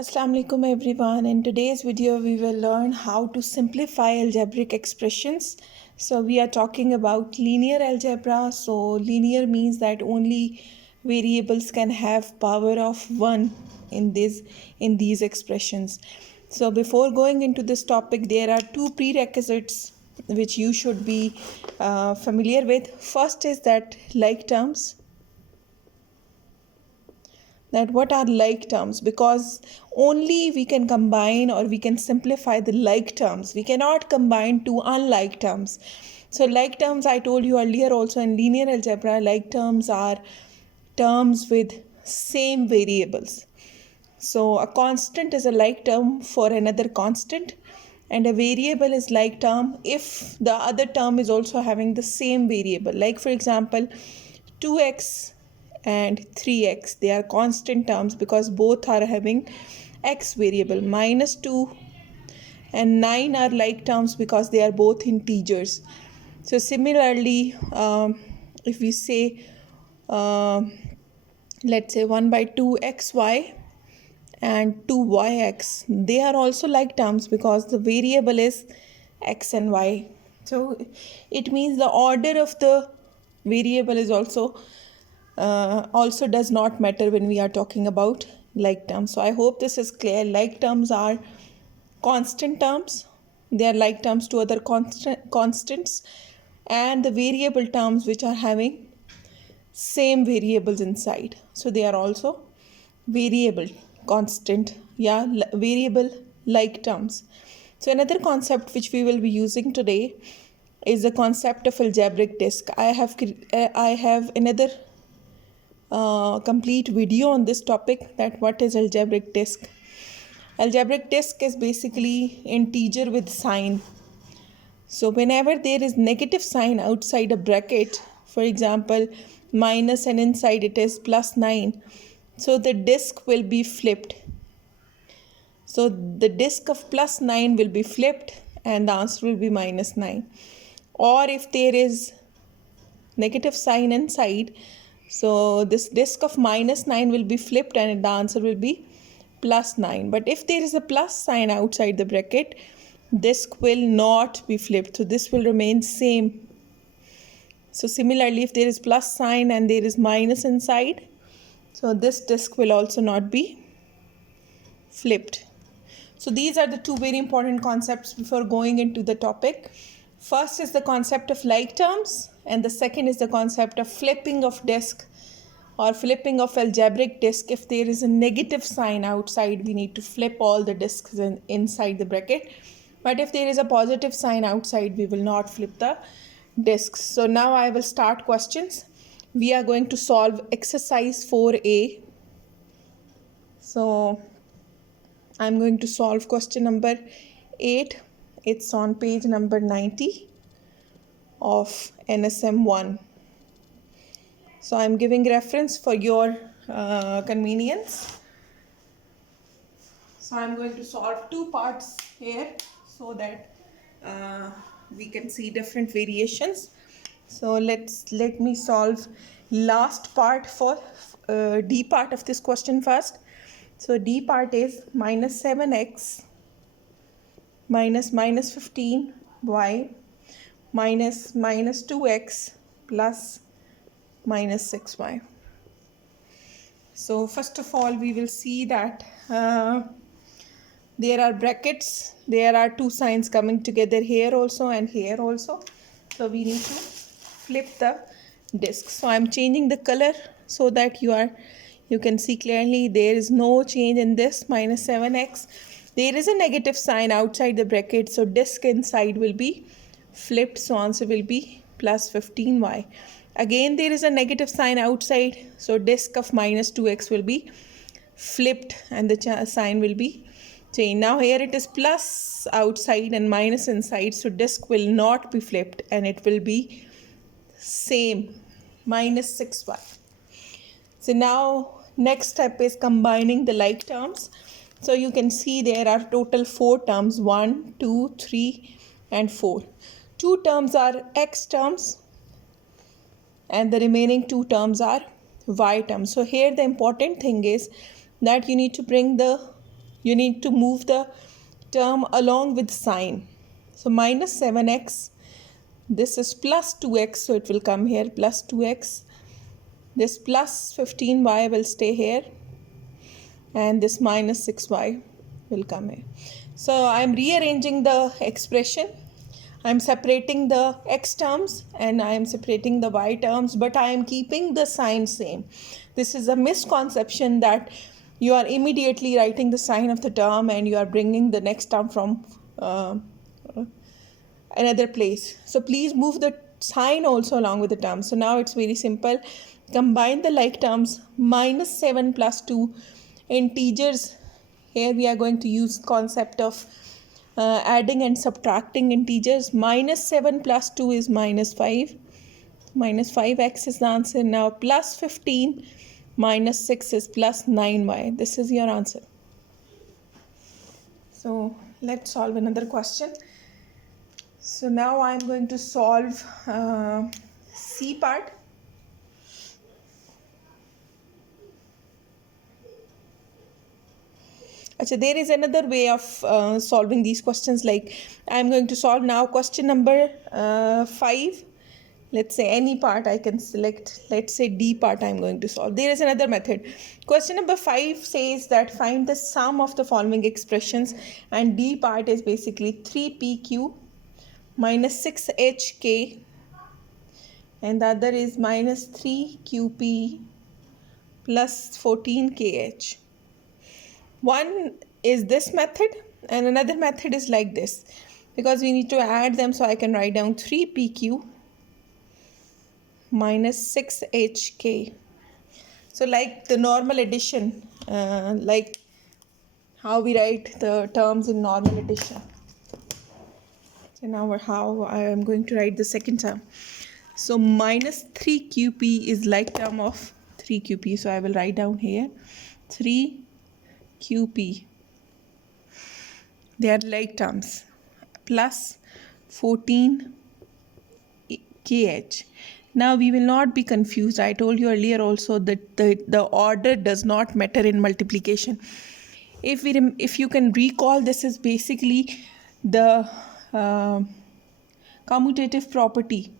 Assalamu alaikum everyone. In today's video we will learn how to simplify algebraic expressions. So we are talking about linear algebra. So linear means that only variables can have power of 1 in these expressions. So before going into this topic, there are two prerequisites which you should be familiar with. First is that like terms, that what are like terms, because only we can combine or we can simplify the like terms. We cannot combine two unlike terms. So like terms, I told you earlier also in linear algebra, like terms are terms with same variables. So a constant is a like term for another constant, and a variable is like term if the other term is also having the same variable. Like for example, 2x and 3x, they are constant terms because both are having x variable. Minus 2 and 9 are like terms because they are both integers. So similarly, if we say let's say 1 by 2 xy and 2yx, they are also like terms because the variable is x and y. So it means the order of the variable is also does not matter when we are talking about like terms. So I hope this is clear. Like terms are constant terms, they are like terms to other constants, and the variable terms which are having same variables inside, so they are also variable constant, variable like terms. So another concept which we will be using today is the concept of algebraic disk. I have another complete video on this topic, that what is algebraic disk. Algebraic disk is basically integer with sign. So whenever there is negative sign outside a bracket, for example minus and inside it is plus 9, so the disk will be flipped. So the disk of plus 9 will be flipped and the answer will be minus 9. Or if there is negative sign inside, so this disk of minus 9 will be flipped and the answer will be plus 9. But if there is a plus sign outside the bracket, disk will not be flipped, so this will remain same. So similarly, if there is plus sign and there is minus inside, so this disk will also not be flipped. So these are the two very important concepts before going into the topic. First is the concept of like terms, and the second is the concept of flipping of disk or flipping of algebraic disk. If there is a negative sign outside, we need to flip all the disks inside the bracket. But if there is a positive sign outside, we will not flip the disks. So now I will start questions. We are going to solve exercise 4a. So I'm going to solve question number 8. It's on page number 90 of NSM 1. So I'm giving reference for your convenience. So I'm going to solve two parts here so that we can see different variations. So let me solve last part for D part of this question first. So D part is minus 7x minus 15y minus 2x plus minus 6y. So first of all, we will see that there are brackets, there are two signs coming together here also and here also. So we need to flip the disk. So I'm changing the color so that you can see clearly there is no change in this minus 7x. There is a negative sign outside the bracket, so disk inside will be flipped, so answer will be plus 15y. Again there is a negative sign outside, so disk of minus 2x will be flipped and the sign will be changed. Now here it is plus outside and minus inside, so disk will not be flipped and it will be same, minus 6y. So now next step is combining the like terms. So you can see there are total 4 terms, 1, 2, 3 and 4. 2 terms are x terms and the remaining 2 terms are y terms. So here the important thing is that you need to bring the you need to move the term along with sign. So minus 7x, this is plus 2x, so it will come here plus 2x. This plus 15y will stay here, and this minus 6y will come here. So I'm rearranging the expression. I'm separating the x terms and I am separating the y terms, but I am keeping the sign same. This is a misconception that you are immediately writing the sign of the term and you are bringing the next term from another place. So please move the sign also along with the term. So now it's very simple. Combine the like terms. Minus 7 plus 2 integers. Here we are going to use concept of adding and subtracting integers. Minus 7 plus 2 is minus 5. Minus 5x is the answer. Now plus 15 minus 6 is plus 9y. This is your answer. So let's solve another question. So now I am going to solve C part. Achha, there is another way of solving these questions. Like I am going to solve now question number 5. Let's say any part I can select. Let's say D part I am going to solve. There is another method. Question number 5 says that find the sum of the following expressions, and D part is basically 3pq minus 6hk, and the other is minus 3qp plus 14kh. One is this method and another method is like this, because we need to add them. So I can write down 3pq minus 6hk. So like the normal addition, like how we write the terms in normal addition. So now how I am going to write the second term. So minus 3qp is like term of 3qp. So I will write down here 3qp. They are like terms, plus 14kh. Now we will not be confused. I told you earlier also that the order does not matter in multiplication. If you can recall, this is basically the commutative property.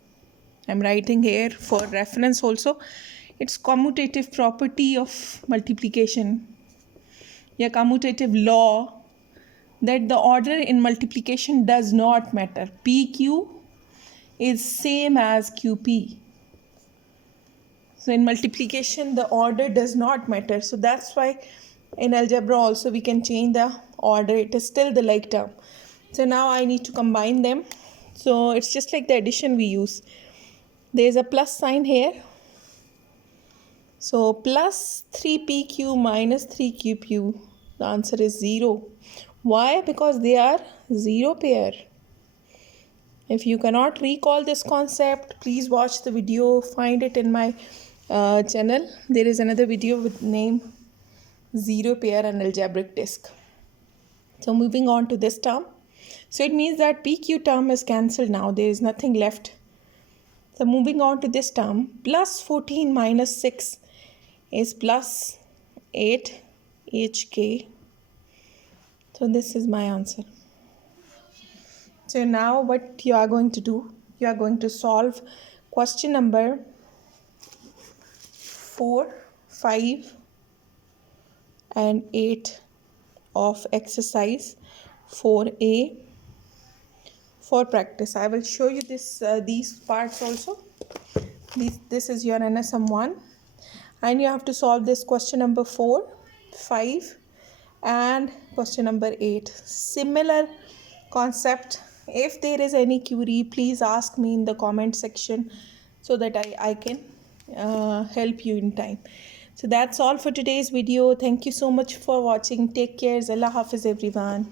I'm writing here for reference also. It's commutative property of multiplication. Yeah, commutative law that the order in multiplication does not matter. PQ is same as QP. So in multiplication, the order does not matter. So that's why in algebra also we can change the order. It is still the like term. So now I need to combine them. So it's just like the addition we use. There is a plus sign here. So plus 3pq minus 3qq. The answer is 0. Why? Because they are 0 pair. If you cannot recall this concept, please watch the video. Find it in my channel. There is another video with name 0 pair and algebraic disk. So moving on to this term. So it means that PQ term is cancelled now. There is nothing left. So moving on to this term, plus 14 minus 6 is plus 8 HK. So this is my answer. So now what you are going to do, you are going to solve question number 4, 5 and 8 of exercise 4A for practice. I will show you these parts also. This is your NSM 1 and you have to solve this question number 4, 5 and question number 8. Similar concept. If there is any query, please ask me in the comment section so that I can help you in time. So that's all for today's video. Thank you so much for watching. Take care. Allah Hafiz everyone.